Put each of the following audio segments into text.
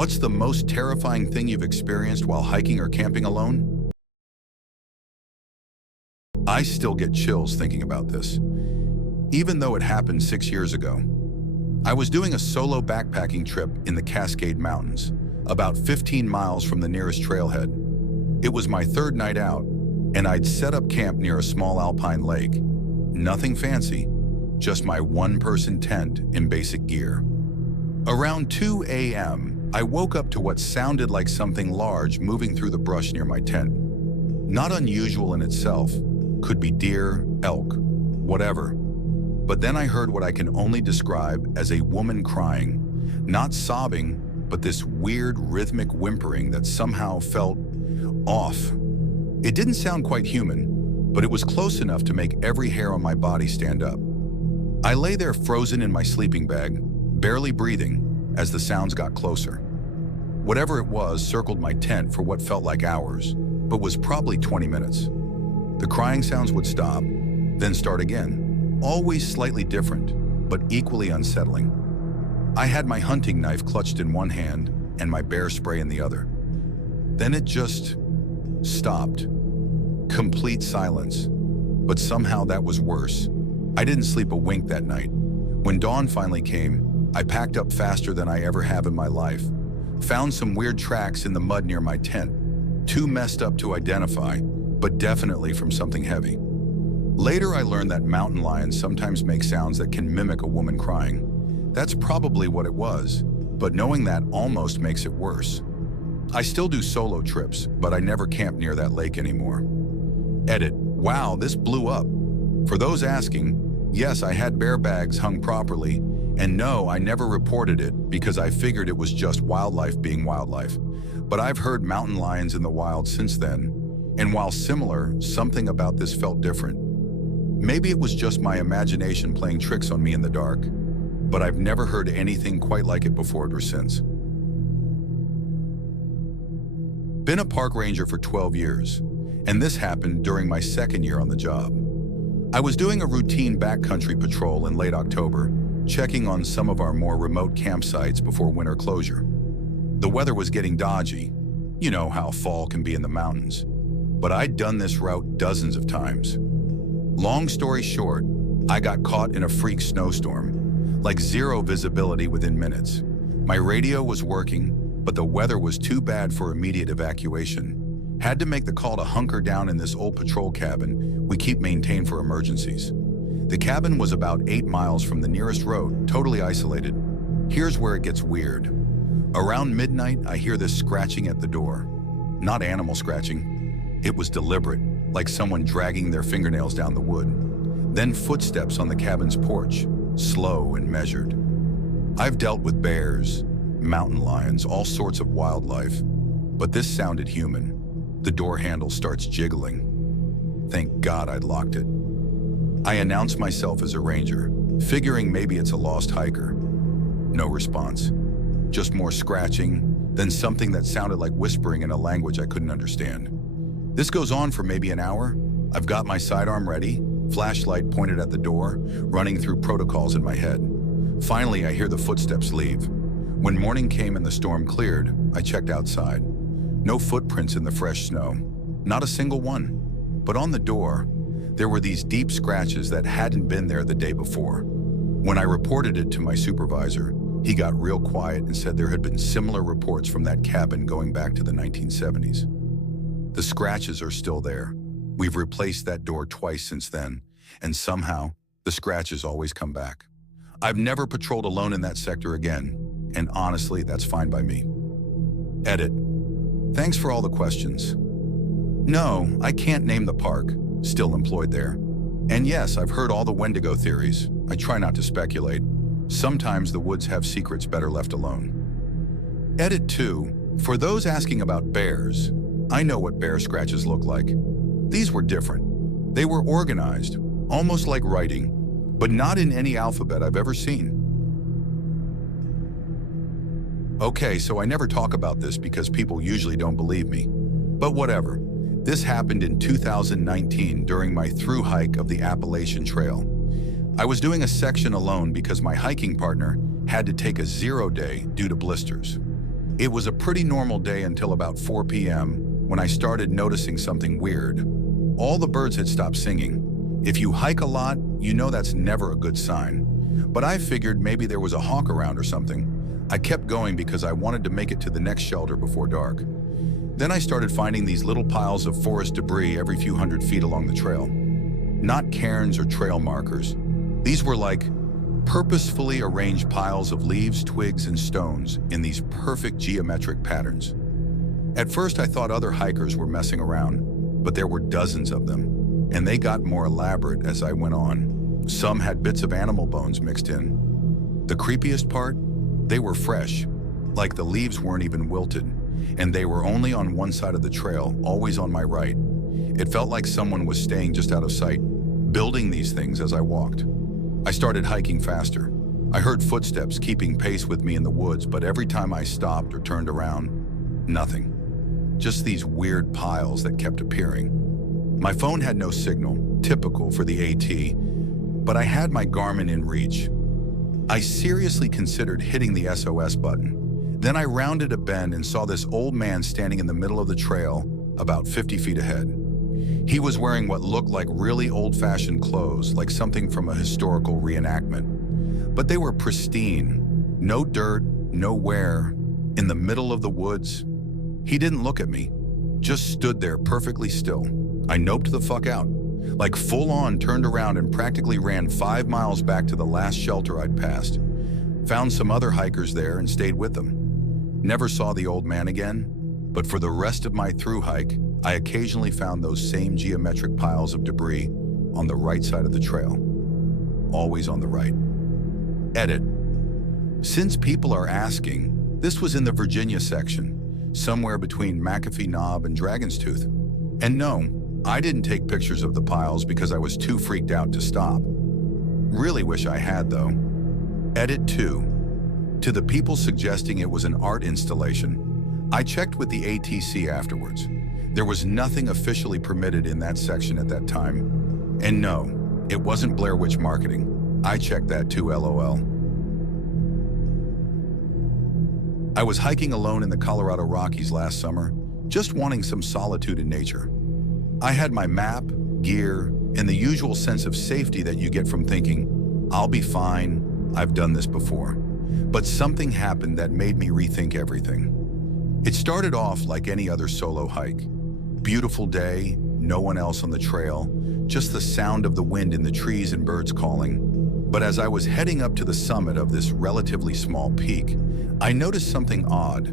What's the most terrifying thing you've experienced while hiking or camping alone? I still get chills thinking about this, even though it happened 6 years ago. I was doing a solo backpacking trip in the Cascade Mountains, about 15 miles from the nearest trailhead. It was my third night out, and I'd set up camp near a small alpine lake. Nothing fancy, just my one-person tent and basic gear. Around 2 a.m., I woke up to what sounded like something large moving through the brush near my tent. Not unusual in itself, could be deer, elk, whatever. But then I heard what I can only describe as a woman crying, not sobbing, but this weird rhythmic whimpering that somehow felt off. It didn't sound quite human, but it was close enough to make every hair on my body stand up. I lay there frozen in my sleeping bag, barely breathing, as the sounds got closer. Whatever it was circled my tent for what felt like hours, but was probably 20 minutes. The crying sounds would stop, then start again, always slightly different, but equally unsettling. I had my hunting knife clutched in one hand and my bear spray in the other. Then it just stopped. Complete silence. But somehow that was worse. I didn't sleep a wink that night. When dawn finally came, I packed up faster than I ever have in my life. Found some weird tracks in the mud near my tent. Too messed up to identify, but definitely from something heavy. Later I learned that mountain lions sometimes make sounds that can mimic a woman crying. That's probably what it was, but knowing that almost makes it worse. I still do solo trips, but I never camp near that lake anymore. Edit. Wow, this blew up. For those asking, yes, I had bear bags hung properly, and no, I never reported it because I figured it was just wildlife being wildlife. But I've heard mountain lions in the wild since then, and while similar, something about this felt different. Maybe it was just my imagination playing tricks on me in the dark, but I've never heard anything quite like it before or since. Been a park ranger for 12 years, and this happened during my second year on the job. I was doing a routine backcountry patrol in late October, checking on some of our more remote campsites before winter closure. The weather was getting dodgy. You know how fall can be in the mountains. But I'd done this route dozens of times. Long story short, I got caught in a freak snowstorm, like zero visibility within minutes. My radio was working, but the weather was too bad for immediate evacuation. Had to make the call to hunker down in this old patrol cabin we keep maintained for emergencies. The cabin was about 8 miles from the nearest road, totally isolated. Here's where it gets weird. Around midnight, I hear this scratching at the door. Not animal scratching. It was deliberate, like someone dragging their fingernails down the wood. Then footsteps on the cabin's porch, slow and measured. I've dealt with bears, mountain lions, all sorts of wildlife, but this sounded human. The door handle starts jiggling. Thank God I'd locked it. I announce myself as a ranger, figuring maybe it's a lost hiker. No response. Just more scratching, then something that sounded like whispering in a language I couldn't understand. This goes on for maybe an hour. I've got my sidearm ready, flashlight pointed at the door, running through protocols in my head. Finally, I hear the footsteps leave. When morning came and the storm cleared, I checked outside. No footprints in the fresh snow, not a single one. But on the door, there were these deep scratches that hadn't been there the day before. When I reported it to my supervisor, he got real quiet and said there had been similar reports from that cabin going back to the 1970s. The scratches are still there. We've replaced that door twice since then, and somehow, the scratches always come back. I've never patrolled alone in that sector again, and honestly, that's fine by me. Edit. Thanks for all the questions. No, I can't name the park, still employed there. And yes, I've heard all the Wendigo theories. I try not to speculate. Sometimes the woods have secrets better left alone. Edit 2. For those asking about bears, I know what bear scratches look like. These were different. They were organized, almost like writing, but not in any alphabet I've ever seen. Okay, so I never talk about this because people usually don't believe me. But whatever. This happened in 2019 during my through hike of the Appalachian Trail. I was doing a section alone because my hiking partner had to take a 0 day due to blisters. It was a pretty normal day until about 4 p.m. when I started noticing something weird. All the birds had stopped singing. If you hike a lot, you know that's never a good sign. But I figured maybe there was a hawk around or something. I kept going because I wanted to make it to the next shelter before dark. Then I started finding these little piles of forest debris every few hundred feet along the trail. Not cairns or trail markers. These were like purposefully arranged piles of leaves, twigs, and stones in these perfect geometric patterns. At first, I thought other hikers were messing around, but there were dozens of them, and they got more elaborate as I went on. Some had bits of animal bones mixed in. The creepiest part? They were fresh, like the leaves weren't even wilted, and they were only on one side of the trail, always on my right. It felt like someone was staying just out of sight, building these things as I walked. I started hiking faster. I heard footsteps keeping pace with me in the woods, but every time I stopped or turned around, nothing. Just these weird piles that kept appearing. My phone had no signal, typical for the AT, but I had my Garmin in reach. I seriously considered hitting the SOS button. Then I rounded a bend and saw this old man standing in the middle of the trail, about 50 feet ahead. He was wearing what looked like really old-fashioned clothes, like something from a historical reenactment. But they were pristine, no dirt, no wear, in the middle of the woods. He didn't look at me, just stood there perfectly still. I noped the fuck out, like full on turned around and practically ran 5 miles back to the last shelter I'd passed. Found some other hikers there and stayed with them. Never saw the old man again, but for the rest of my through hike, I occasionally found those same geometric piles of debris on the right side of the trail. Always on the right. Edit. Since people are asking, this was in the Virginia section, somewhere between McAfee Knob and Dragon's Tooth. And no, I didn't take pictures of the piles because I was too freaked out to stop. Really wish I had, though. Edit 2. To the people suggesting it was an art installation, I checked with the ATC afterwards. There was nothing officially permitted in that section at that time. And no, it wasn't Blair Witch marketing. I checked that too, LOL. I was hiking alone in the Colorado Rockies last summer, just wanting some solitude in nature. I had my map, gear, and the usual sense of safety that you get from thinking, I'll be fine, I've done this before. But something happened that made me rethink everything. It started off like any other solo hike. Beautiful day, no one else on the trail, just the sound of the wind in the trees and birds calling. But as I was heading up to the summit of this relatively small peak, I noticed something odd.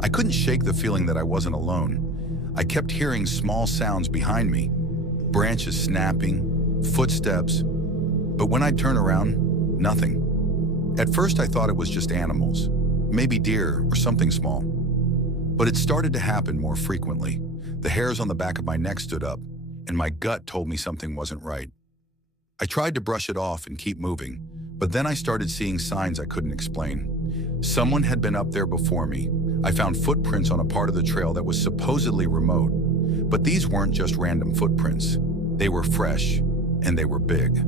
I couldn't shake the feeling that I wasn't alone. I kept hearing small sounds behind me, branches snapping, footsteps, but when I'd turn around, nothing. At first I thought it was just animals, maybe deer or something small. But it started to happen more frequently. The hairs on the back of my neck stood up, and my gut told me something wasn't right. I tried to brush it off and keep moving, but then I started seeing signs I couldn't explain. Someone had been up there before me. I found footprints on a part of the trail that was supposedly remote, but these weren't just random footprints. They were fresh, and they were big.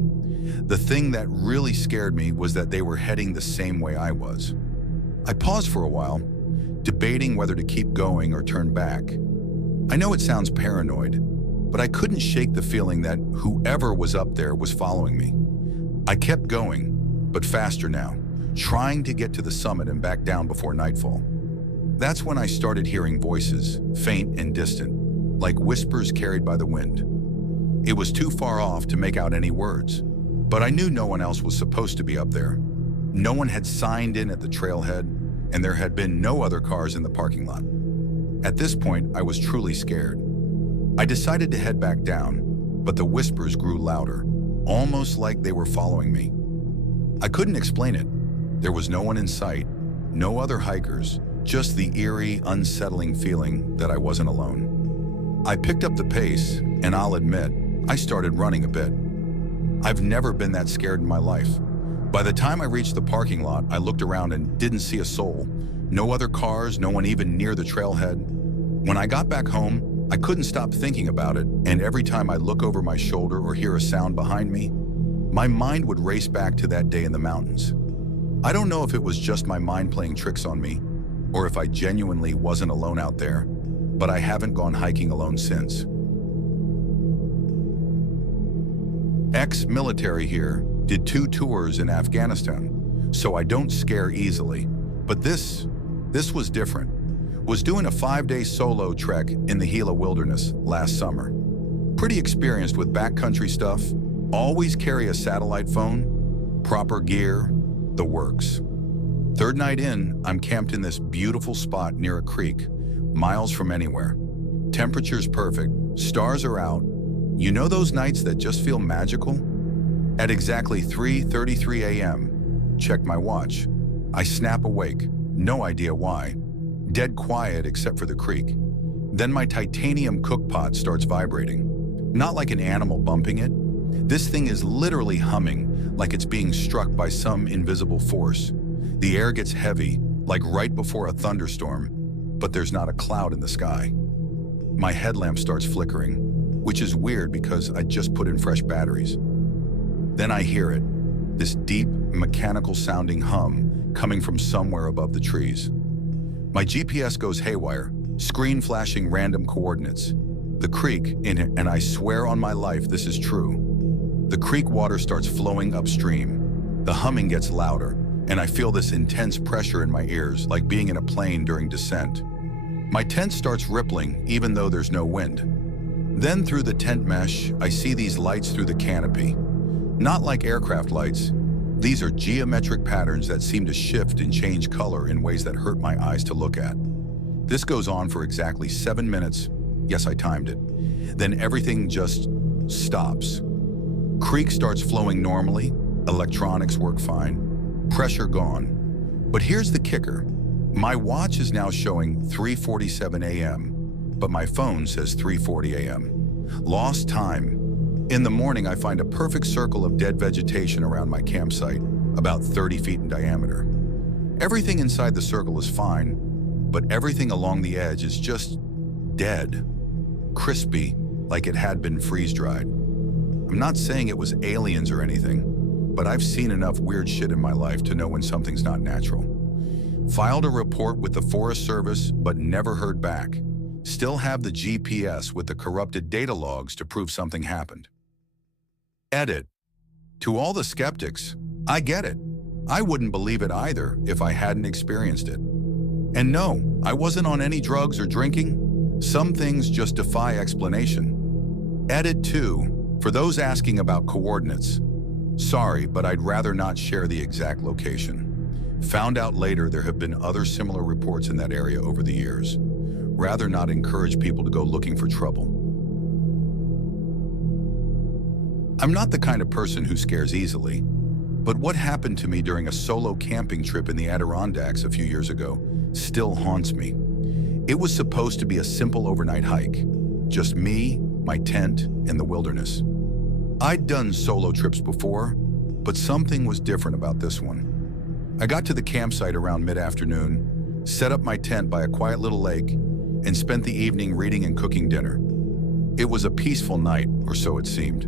The thing that really scared me was that they were heading the same way I was. I paused for a while, debating whether to keep going or turn back. I know it sounds paranoid, but I couldn't shake the feeling that whoever was up there was following me. I kept going, but faster now, trying to get to the summit and back down before nightfall. That's when I started hearing voices, faint and distant, like whispers carried by the wind. It was too far off to make out any words, but I knew no one else was supposed to be up there. No one had signed in at the trailhead, and there had been no other cars in the parking lot. At this point, I was truly scared. I decided to head back down, but the whispers grew louder, almost like they were following me. I couldn't explain it. There was no one in sight, no other hikers, just the eerie, unsettling feeling that I wasn't alone. I picked up the pace, and I'll admit, I started running a bit. I've never been that scared in my life. By the time I reached the parking lot, I looked around and didn't see a soul. No other cars, no one even near the trailhead. When I got back home, I couldn't stop thinking about it, and every time I look over my shoulder or hear a sound behind me, my mind would race back to that day in the mountains. I don't know if it was just my mind playing tricks on me, or if I genuinely wasn't alone out there, but I haven't gone hiking alone since. Ex-military here, did 2 tours in Afghanistan, so I don't scare easily. But this was different. Was doing a 5-day solo trek in the Gila wilderness last summer. Pretty experienced with backcountry stuff, always carry a satellite phone, proper gear, the works. 3rd night in, I'm camped in this beautiful spot near a creek, miles from anywhere. Temperature's perfect, stars are out. You know those nights that just feel magical? At exactly 3:33 a.m., check my watch. I snap awake, no idea why. Dead quiet except for the creek. Then my titanium cookpot starts vibrating. Not like an animal bumping it. This thing is literally humming, like it's being struck by some invisible force. The air gets heavy, like right before a thunderstorm, but there's not a cloud in the sky. My headlamp starts flickering, which is weird because I just put in fresh batteries. Then I hear it, this deep, mechanical-sounding hum coming from somewhere above the trees. My GPS goes haywire, screen flashing random coordinates. The creek in it, and I swear on my life this is true. The creek water starts flowing upstream. The humming gets louder, and I feel this intense pressure in my ears, like being in a plane during descent. My tent starts rippling, even though there's no wind. Then through the tent mesh, I see these lights through the canopy. Not like aircraft lights. These are geometric patterns that seem to shift and change color in ways that hurt my eyes to look at. This goes on for exactly 7 minutes. Yes, I timed it. Then everything just stops. Creek starts flowing normally, electronics work fine, pressure gone. But here's the kicker. My watch is now showing 3:47 a.m., but my phone says 3:40 a.m. Lost time. In the morning, I find a perfect circle of dead vegetation around my campsite, about 30 feet in diameter. Everything inside the circle is fine, but everything along the edge is just dead, crispy, like it had been freeze-dried. I'm not saying it was aliens or anything, but I've seen enough weird shit in my life to know when something's not natural. Filed a report with the Forest Service, but never heard back. Still have the GPS with the corrupted data logs to prove something happened. Edit. To all the skeptics, I get it. I wouldn't believe it either if I hadn't experienced it. And no, I wasn't on any drugs or drinking. Some things just defy explanation. Edit 2. For those asking about coordinates, sorry, but I'd rather not share the exact location. Found out later there have been other similar reports in that area over the years. Rather not encourage people to go looking for trouble. I'm not the kind of person who scares easily, but what happened to me during a solo camping trip in the Adirondacks a few years ago still haunts me. It was supposed to be a simple overnight hike, just me, my tent, and the wilderness. I'd done solo trips before, but something was different about this one. I got to the campsite around mid-afternoon, set up my tent by a quiet little lake, and spent the evening reading and cooking dinner. It was a peaceful night, or so it seemed.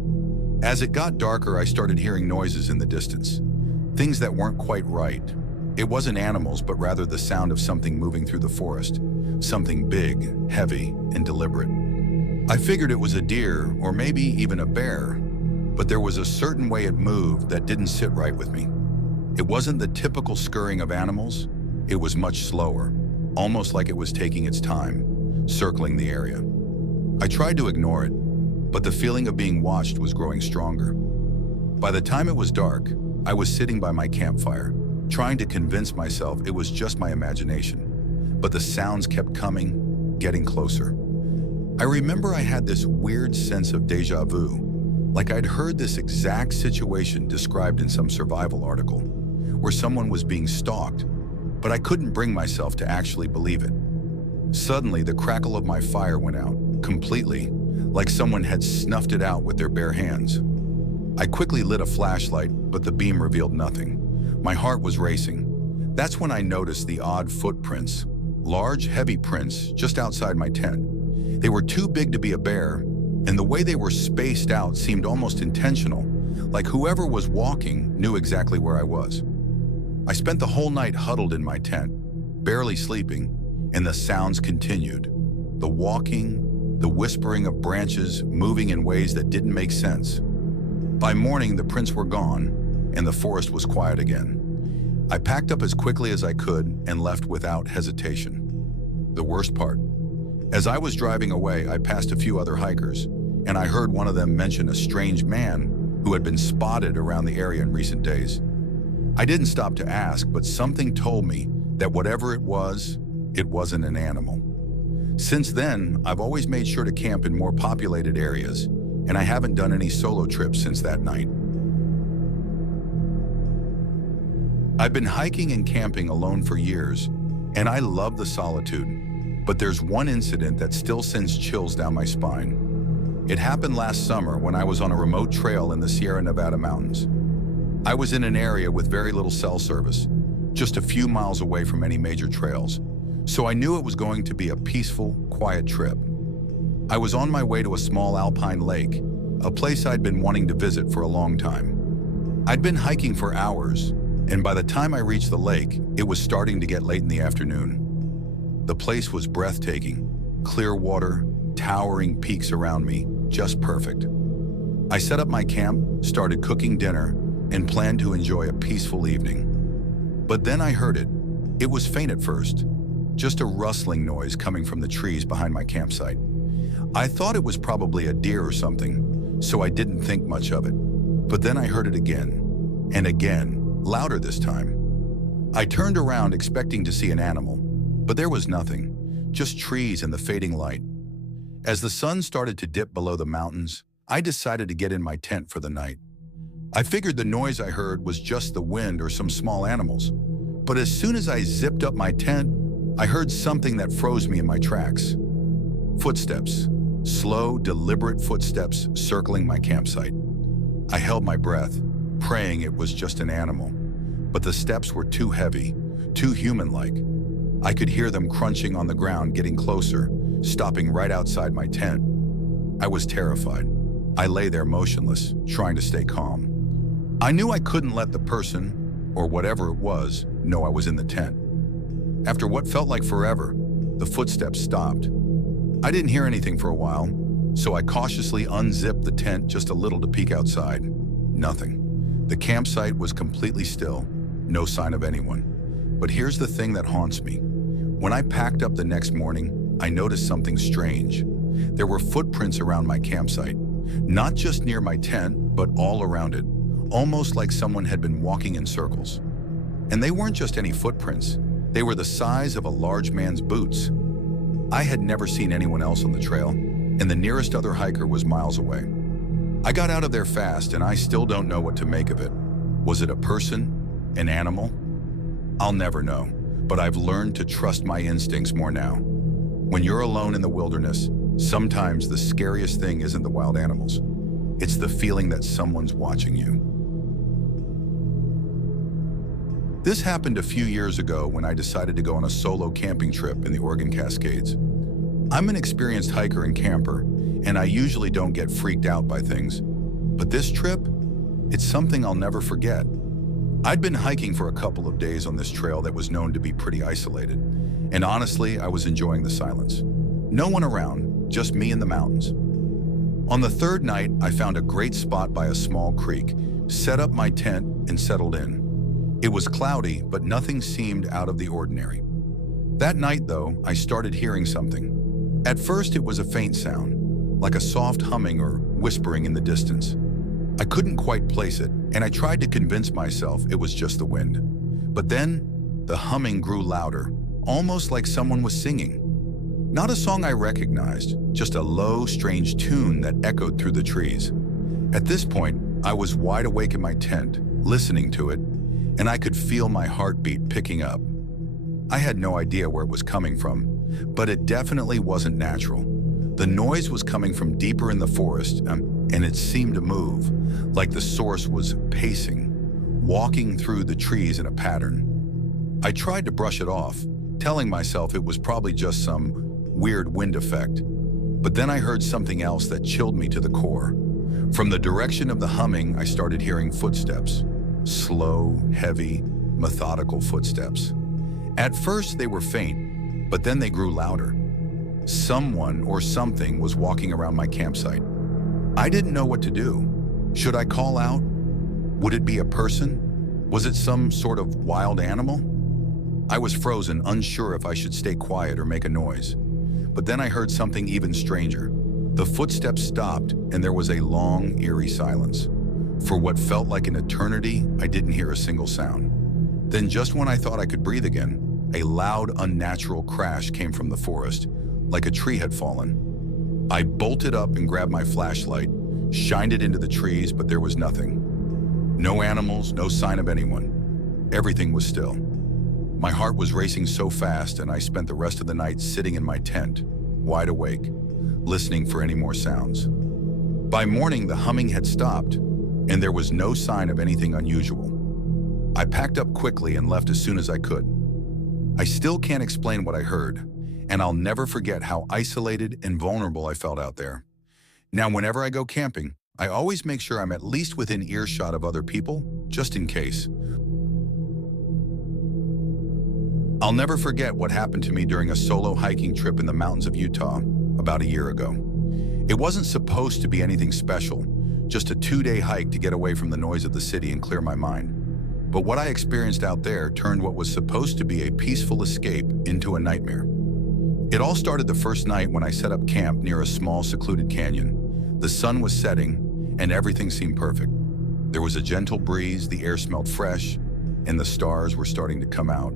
As it got darker, I started hearing noises in the distance, things that weren't quite right. It wasn't animals, but rather the sound of something moving through the forest, something big, heavy, and deliberate. I figured it was a deer, or maybe even a bear, but there was a certain way it moved that didn't sit right with me. It wasn't the typical scurrying of animals. It was much slower, almost like it was taking its time, circling the area. I tried to ignore it, but the feeling of being watched was growing stronger. By the time it was dark, I was sitting by my campfire, trying to convince myself it was just my imagination. But the sounds kept coming, getting closer. I remember I had this weird sense of déjà vu, like I'd heard this exact situation described in some survival article, where someone was being stalked, but I couldn't bring myself to actually believe it. Suddenly, the crackle of my fire went out, completely, like someone had snuffed it out with their bare hands. I quickly lit a flashlight, but the beam revealed nothing. My heart was racing. That's when I noticed the odd footprints, large, heavy prints just outside my tent. They were too big to be a bear, and the way they were spaced out seemed almost intentional, like whoever was walking knew exactly where I was. I spent the whole night huddled in my tent, barely sleeping, and the sounds continued. The walking, the whispering of branches moving in ways that didn't make sense. By morning, the prints were gone, and the forest was quiet again. I packed up as quickly as I could and left without hesitation. The worst part, as I was driving away, I passed a few other hikers, and I heard one of them mention a strange man who had been spotted around the area in recent days. I didn't stop to ask, but something told me that whatever it wasn't an animal. Since then, I've always made sure to camp in more populated areas, and I haven't done any solo trips since that night. I've been hiking and camping alone for years, and I love the solitude, but there's one incident that still sends chills down my spine. It happened last summer when I was on a remote trail in the Sierra Nevada mountains. I was in an area with very little cell service, just a few miles away from any major trails, so I knew it was going to be a peaceful, quiet trip. I was on my way to a small alpine lake, a place I'd been wanting to visit for a long time. I'd been hiking for hours, and by the time I reached the lake, it was starting to get late in the afternoon. The place was breathtaking, clear water, towering peaks around me, just perfect. I set up my camp, started cooking dinner, and planned to enjoy a peaceful evening. But then I heard it. It was faint at first, just a rustling noise coming from the trees behind my campsite. I thought it was probably a deer or something, so I didn't think much of it. But then I heard it again, and again, louder this time. I turned around expecting to see an animal, but there was nothing, just trees and the fading light. As the sun started to dip below the mountains, I decided to get in my tent for the night. I figured the noise I heard was just the wind or some small animals. But as soon as I zipped up my tent, I heard something that froze me in my tracks. Footsteps. Slow, deliberate footsteps circling my campsite. I held my breath, praying it was just an animal. But the steps were too heavy, too human-like. I could hear them crunching on the ground, getting closer, stopping right outside my tent. I was terrified. I lay there motionless, trying to stay calm. I knew I couldn't let the person, or whatever it was, know I was in the tent. After what felt like forever, the footsteps stopped. I didn't hear anything for a while, so I cautiously unzipped the tent just a little to peek outside. Nothing. The campsite was completely still, no sign of anyone. But here's the thing that haunts me. When I packed up the next morning, I noticed something strange. There were footprints around my campsite, not just near my tent, but all around it, almost like someone had been walking in circles. And they weren't just any footprints. They were the size of a large man's boots. I had never seen anyone else on the trail, and the nearest other hiker was miles away. I got out of there fast, and I still don't know what to make of it. Was it a person? An animal? I'll never know, but I've learned to trust my instincts more now. When you're alone in the wilderness, sometimes the scariest thing isn't the wild animals. It's the feeling that someone's watching you. This happened a few years ago when I decided to go on a solo camping trip in the Oregon Cascades. I'm an experienced hiker and camper, and I usually don't get freaked out by things. But this trip, it's something I'll never forget. I'd been hiking for a couple of days on this trail that was known to be pretty isolated, and honestly, I was enjoying the silence. No one around, just me and the mountains. On the third night, I found a great spot by a small creek, set up my tent, and settled in. It was cloudy, but nothing seemed out of the ordinary. That night, though, I started hearing something. At first, it was a faint sound, like a soft humming or whispering in the distance. I couldn't quite place it, and I tried to convince myself it was just the wind. But then, the humming grew louder, almost like someone was singing. Not a song I recognized, just a low, strange tune that echoed through the trees. At this point, I was wide awake in my tent, listening to it, and I could feel my heartbeat picking up. I had no idea where it was coming from, but it definitely wasn't natural. The noise was coming from deeper in the forest, and it seemed to move, like the source was pacing, walking through the trees in a pattern. I tried to brush it off, telling myself it was probably just some weird wind effect. But then I heard something else that chilled me to the core. From the direction of the humming, I started hearing footsteps. Slow, heavy, methodical footsteps. At first, they were faint, but then they grew louder. Someone or something was walking around my campsite. I didn't know what to do. Should I call out? Would it be a person? Was it some sort of wild animal? I was frozen, unsure if I should stay quiet or make a noise. But then I heard something even stranger. The footsteps stopped, and there was a long, eerie silence. For what felt like an eternity, I didn't hear a single sound. Then just when I thought I could breathe again, a loud, unnatural crash came from the forest, like a tree had fallen. I bolted up and grabbed my flashlight, shined it into the trees, but there was nothing. No animals, no sign of anyone. Everything was still. My heart was racing so fast, and I spent the rest of the night sitting in my tent, wide awake, listening for any more sounds. By morning, the humming had stopped, and there was no sign of anything unusual. I packed up quickly and left as soon as I could. I still can't explain what I heard, and I'll never forget how isolated and vulnerable I felt out there. Now, whenever I go camping, I always make sure I'm at least within earshot of other people, just in case. I'll never forget what happened to me during a solo hiking trip in the mountains of Utah about a year ago. It wasn't supposed to be anything special, just a 2-day hike to get away from the noise of the city and clear my mind. But what I experienced out there turned what was supposed to be a peaceful escape into a nightmare. It all started the first night when I set up camp near a small, secluded canyon. The sun was setting, and everything seemed perfect. There was a gentle breeze, the air smelled fresh, and the stars were starting to come out.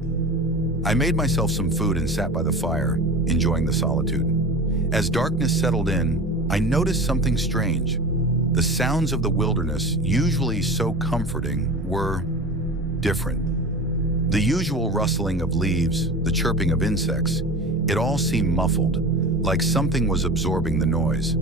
I made myself some food and sat by the fire, enjoying the solitude. As darkness settled in, I noticed something strange. The sounds of the wilderness, usually so comforting, were different. The usual rustling of leaves, the chirping of insects, it all seemed muffled, like something was absorbing the noise.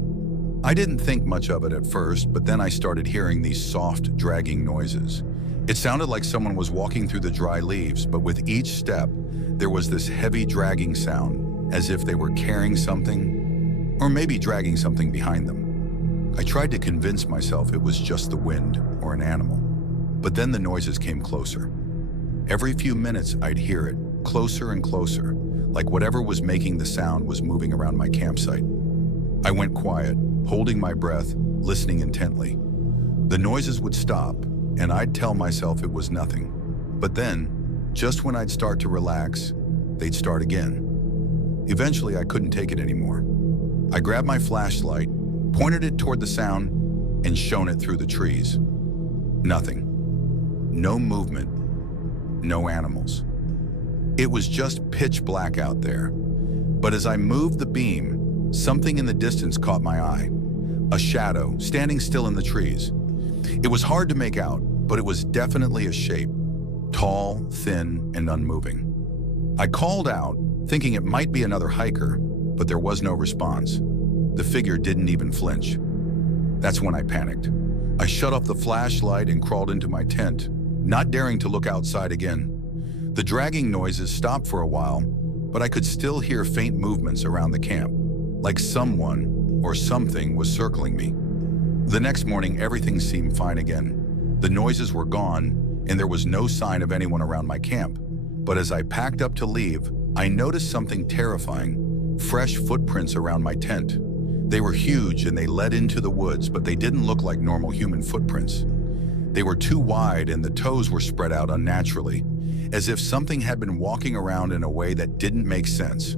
I didn't think much of it at first, but then I started hearing these soft, dragging noises. It sounded like someone was walking through the dry leaves, but with each step, there was this heavy dragging sound, as if they were carrying something, or maybe dragging something behind them. I tried to convince myself it was just the wind or an animal, but then the noises came closer. Every few minutes, I'd hear it, closer and closer, like whatever was making the sound was moving around my campsite. I went quiet, holding my breath, listening intently. The noises would stop, and I'd tell myself it was nothing. But then, just when I'd start to relax, they'd start again. Eventually, I couldn't take it anymore. I grabbed my flashlight, pointed it toward the sound, and shone it through the trees. Nothing. No movement. No animals. It was just pitch black out there. But as I moved the beam, something in the distance caught my eye. A shadow, standing still in the trees. It was hard to make out, but it was definitely a shape. Tall, thin, and unmoving. I called out, thinking it might be another hiker, but there was no response. The figure didn't even flinch. That's when I panicked. I shut off the flashlight and crawled into my tent, not daring to look outside again. The dragging noises stopped for a while, but I could still hear faint movements around the camp, like someone or something was circling me. The next morning, everything seemed fine again. The noises were gone, and there was no sign of anyone around my camp. But as I packed up to leave, I noticed something terrifying: fresh footprints around my tent. They were huge and they led into the woods, but they didn't look like normal human footprints. They were too wide and the toes were spread out unnaturally, as if something had been walking around in a way that didn't make sense.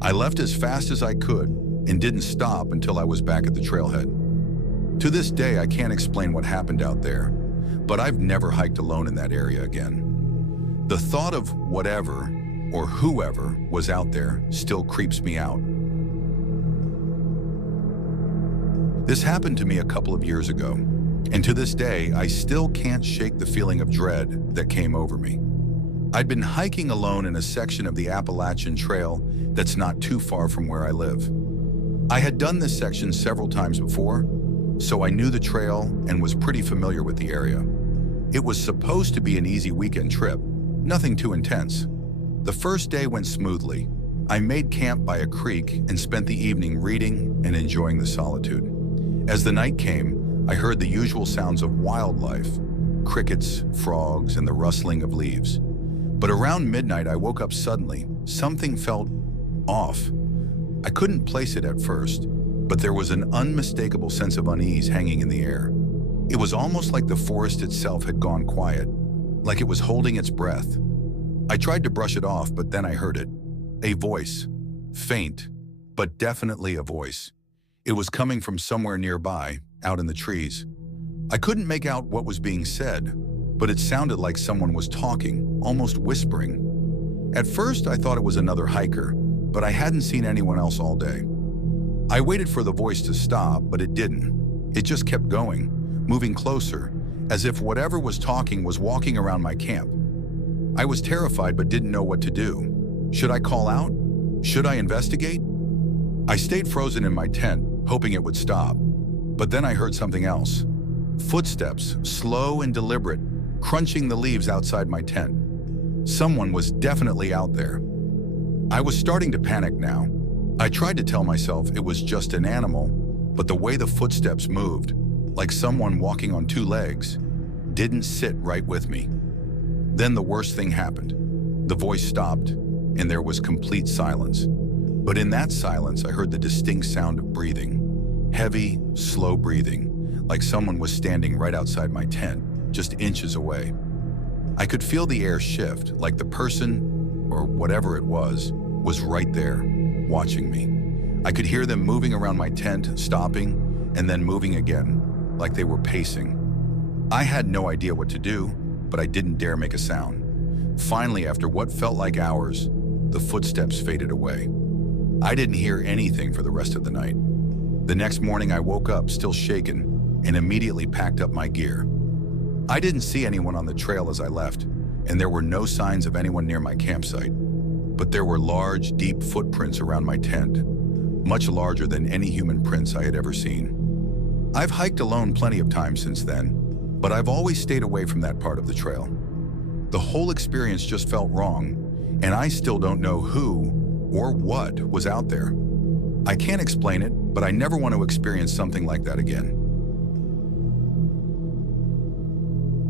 I left as fast as I could and didn't stop until I was back at the trailhead. To this day, I can't explain what happened out there, but I've never hiked alone in that area again. The thought of whatever or whoever was out there still creeps me out. This happened to me a couple of years ago, and to this day, I still can't shake the feeling of dread that came over me. I'd been hiking alone in a section of the Appalachian Trail that's not too far from where I live. I had done this section several times before, so I knew the trail and was pretty familiar with the area. It was supposed to be an easy weekend trip, nothing too intense. The first day went smoothly. I made camp by a creek and spent the evening reading and enjoying the solitude. As the night came, I heard the usual sounds of wildlife, crickets, frogs, and the rustling of leaves. But around midnight, I woke up suddenly. Something felt off. I couldn't place it at first, but there was an unmistakable sense of unease hanging in the air. It was almost like the forest itself had gone quiet, like it was holding its breath. I tried to brush it off, but then I heard it. A voice. Faint, but definitely a voice. It was coming from somewhere nearby, out in the trees. I couldn't make out what was being said, but it sounded like someone was talking, almost whispering. At first, I thought it was another hiker, but I hadn't seen anyone else all day. I waited for the voice to stop, but it didn't. It just kept going, moving closer, as if whatever was talking was walking around my camp. I was terrified but didn't know what to do. Should I call out? Should I investigate? I stayed frozen in my tent, hoping it would stop. But then I heard something else. Footsteps, slow and deliberate, crunching the leaves outside my tent. Someone was definitely out there. I was starting to panic now. I tried to tell myself it was just an animal, but the way the footsteps moved, like someone walking on two legs, didn't sit right with me. Then the worst thing happened. The voice stopped, and there was complete silence. But in that silence, I heard the distinct sound of breathing. Heavy, slow breathing, like someone was standing right outside my tent, just inches away. I could feel the air shift, like the person, or whatever it was right there, watching me. I could hear them moving around my tent, stopping, and then moving again, like they were pacing. I had no idea what to do, but I didn't dare make a sound. Finally, after what felt like hours, the footsteps faded away. I didn't hear anything for the rest of the night. The next morning, I woke up still shaken and immediately packed up my gear. I didn't see anyone on the trail as I left, and there were no signs of anyone near my campsite. But there were large, deep footprints around my tent, much larger than any human prints I had ever seen. I've hiked alone plenty of times since then, but I've always stayed away from that part of the trail. The whole experience just felt wrong, and I still don't know who or what was out there. I can't explain it, but I never want to experience something like that again.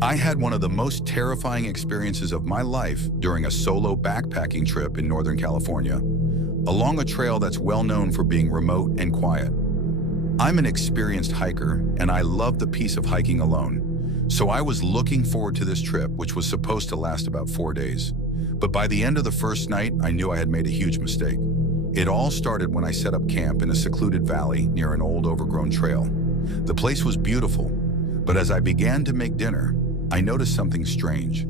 I had one of the most terrifying experiences of my life during a solo backpacking trip in Northern California, along a trail that's well known for being remote and quiet. I'm an experienced hiker, and I love the peace of hiking alone, so I was looking forward to this trip, which was supposed to last about 4 days. But by the end of the first night, I knew I had made a huge mistake. It all started when I set up camp in a secluded valley near an old overgrown trail. The place was beautiful, but as I began to make dinner, I noticed something strange.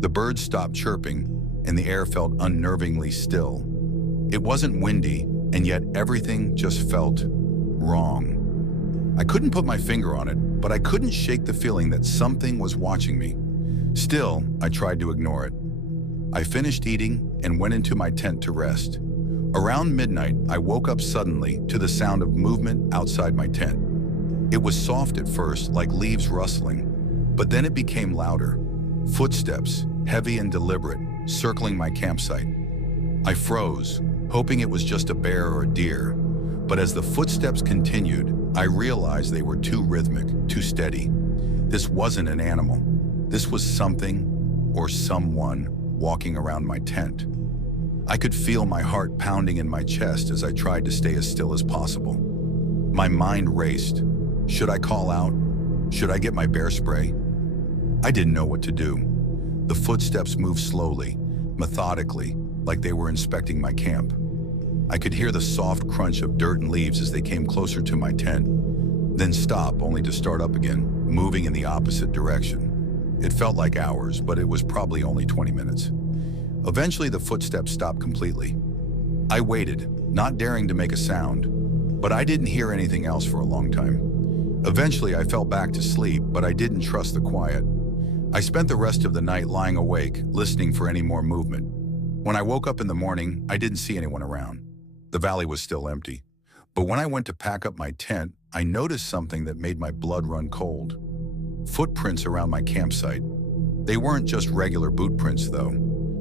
The birds stopped chirping, and the air felt unnervingly still. It wasn't windy, and yet everything just felt wrong. I couldn't put my finger on it, but I couldn't shake the feeling that something was watching me. Still, I tried to ignore it. I finished eating and went into my tent to rest. Around midnight, I woke up suddenly to the sound of movement outside my tent. It was soft at first, like leaves rustling, but then it became louder. Footsteps, heavy and deliberate, circling my campsite. I froze, hoping it was just a bear or a deer, but as the footsteps continued, I realized they were too rhythmic, too steady. This wasn't an animal. This was something or someone walking around my tent. I could feel my heart pounding in my chest as I tried to stay as still as possible. My mind raced. Should I call out? Should I get my bear spray? I didn't know what to do. The footsteps moved slowly, methodically, like they were inspecting my camp. I could hear the soft crunch of dirt and leaves as they came closer to my tent, then stop only to start up again, moving in the opposite direction. It felt like hours, but it was probably only 20 minutes. Eventually, the footsteps stopped completely. I waited, not daring to make a sound, but I didn't hear anything else for a long time. Eventually, I fell back to sleep, but I didn't trust the quiet. I spent the rest of the night lying awake, listening for any more movement. When I woke up in the morning, I didn't see anyone around. The valley was still empty. But when I went to pack up my tent, I noticed something that made my blood run cold. Footprints around my campsite. They weren't just regular boot prints, though.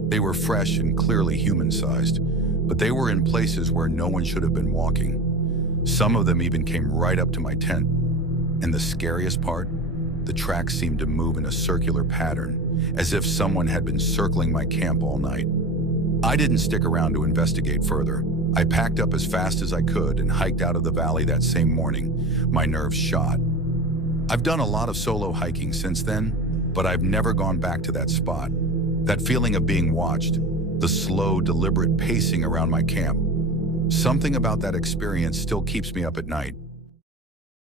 They were fresh and clearly human-sized, but they were in places where no one should have been walking. Some of them even came right up to my tent. And the scariest part? The tracks seemed to move in a circular pattern, as if someone had been circling my camp all night. I didn't stick around to investigate further. I packed up as fast as I could and hiked out of the valley that same morning, my nerves shot. I've done a lot of solo hiking since then, but I've never gone back to that spot. That feeling of being watched, the slow, deliberate pacing around my camp. Something about that experience still keeps me up at night.